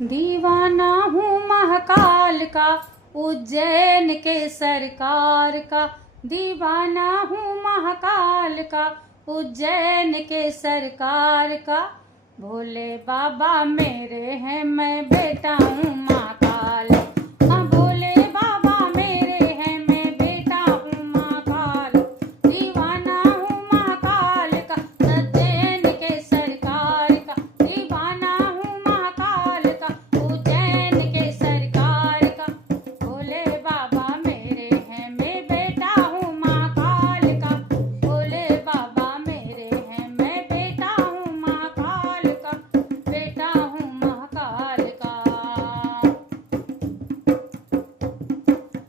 दीवाना हूँ महाकाल का, उज्जैन के सरकार का। दीवाना हूँ महाकाल का, उज्जैन के सरकार का। भोले बाबा मेरे हैं, मैं बेटा हूँ महाकाल। हाँ भोले बाबा मेरे हैं, मैं बेटा हूँ महाकाल। दीवाना हूँ महाकाल का, उज्जैन के सरकार का। दीवाना हूँ महाकाल का, उज्जैन के सरकार का। भोले बाबा मेरे हैं, मैं बेटा हूँ महाकाल का। भोले बाबा मेरे हैं, मैं बेटा हूँ महाकाल का। बेटा हूँ महाकाल का।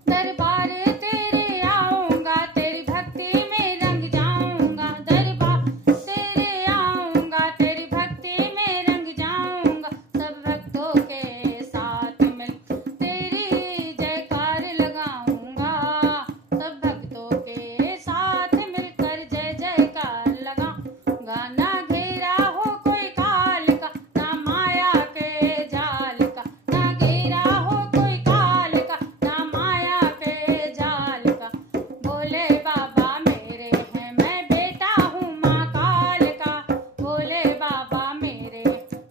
दरबार तेरे आऊंगा, तेरी भक्ति में रंग जाऊंगा। दरबार तेरे आऊंगा, तेरी भक्ति में रंग जाऊंगा। सब भक्तों के साथ मिल तेरी जयकार लगाऊंगा। सब भक्तों के साथ मिलकर जय जयकार लगाऊंगा। ना घेरा हो कोई काल का, ना माया के जाल का। ना घेरा हो कोई काल का, ना माया के जाल का। भोले बाबा मेरे हैं, मैं बेटा हूँ महाकाल का। भोले बाबा मेरे,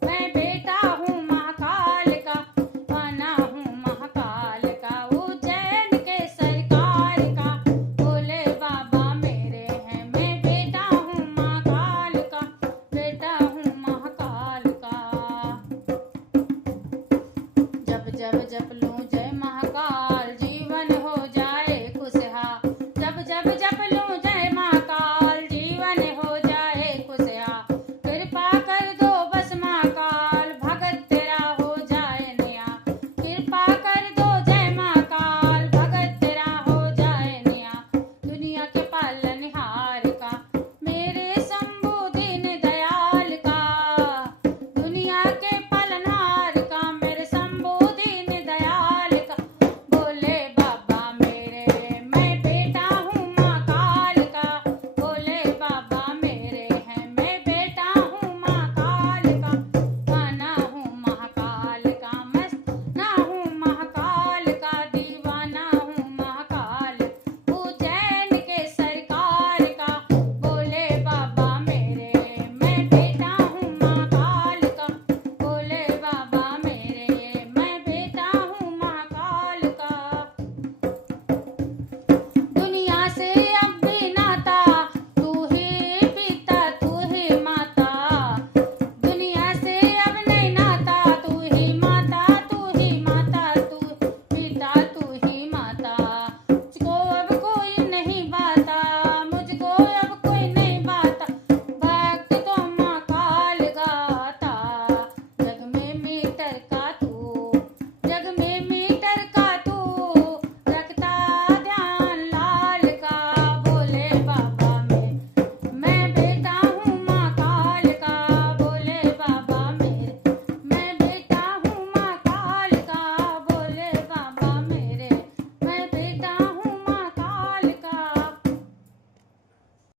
मैं बेटा हूँ महाकाल का। बना हूँ महाकाल का, उज्जैन के सरकार का। भोले बाबा मेरे हैं, मैं बेटा हूँ महाकाल का। बेटा हूँ महाकाल का। जब जब जप लो